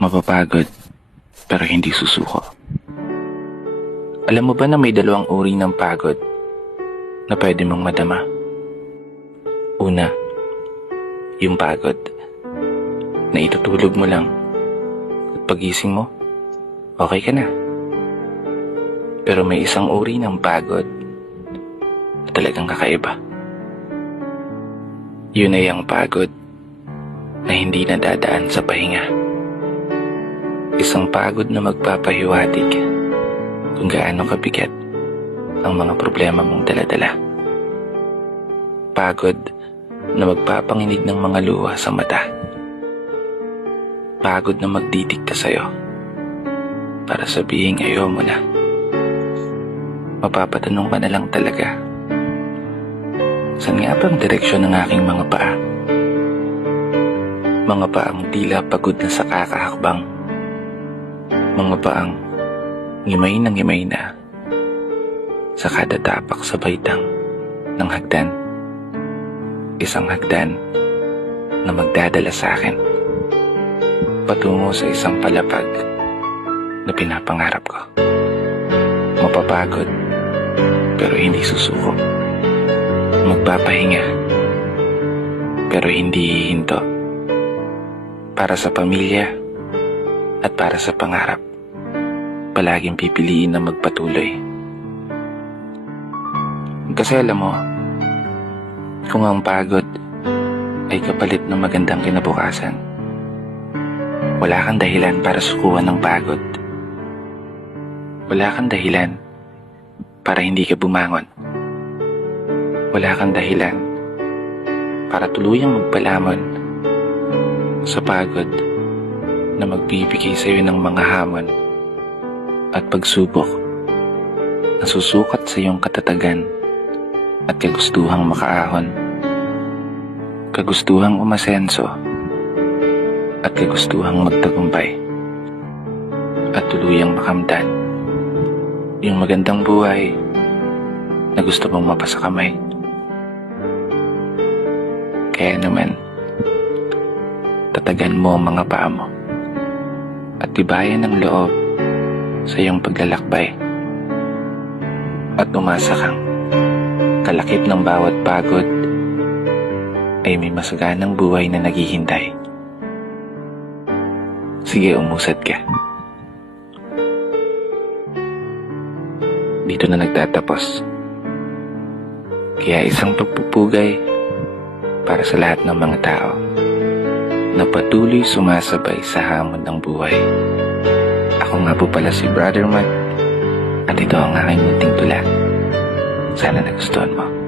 Mapapagod, pero hindi susuko. Alam mo ba na may dalawang uri ng pagod na pwede mong madama? Una, yung pagod na itutulog mo lang at pagising mo, okay ka na. Pero may isang uri ng pagod na talagang kakaiba. Yun ay ang pagod na hindi nadadaan sa pahinga. Isang pagod na magpapahiwatig kung gaano kabigat ang mga problema mong daladala. Pagod na magpapanginig ng mga luha sa mata. Pagod na magdidikta sa'yo para sabihing ayaw mo na. Mapapatanong ka na lang talaga, saan nga ba ang direksyon ng aking mga paa? Mga paang tila pagod na sa kakahakbang. Mga paang ngimay na sa kada tapak sa baitang ng hagdan. Isang hagdan na magdadala sa akin patungo sa isang palapag na pinapangarap ko. Mapapagod pero hindi susuko. Magpapahinga pero hindi hihinto. Para sa pamilya at para sa pangarap, palaging pipiliin na magpatuloy. Kasi alam mo, kung ang pagod ay kapalit ng magandang kinabukasan, wala kang dahilan para sukuan ng pagod. Wala kang dahilan para hindi ka bumangon. Wala kang dahilan para tuluyang magpalamon sa pagod na magbibigay sa iyo ng mga hamon at pagsubok na susukat sa iyong katatagan at kagustuhang makaahon, kagustuhang umasenso at kagustuhang magtagumpay at tuluyang makamtan yung magandang buhay na gusto mong mapasakamay. Kaya naman, tatagan mo ang mga paa mo at tibayan ng loob sa iyong paglalakbay at umasa kang kalakip ng bawat pagod ay may masaganang buhay na naghihintay. Sige, umusad ka. Dito na nagtatapos. Kaya isang pagpupugay para sa lahat ng mga tao na patuloy sumasabay sa hamon ng buhay. Ako nga po pala si Brother Matt at ito ang aking munting tula. Sana nagustuhan mo.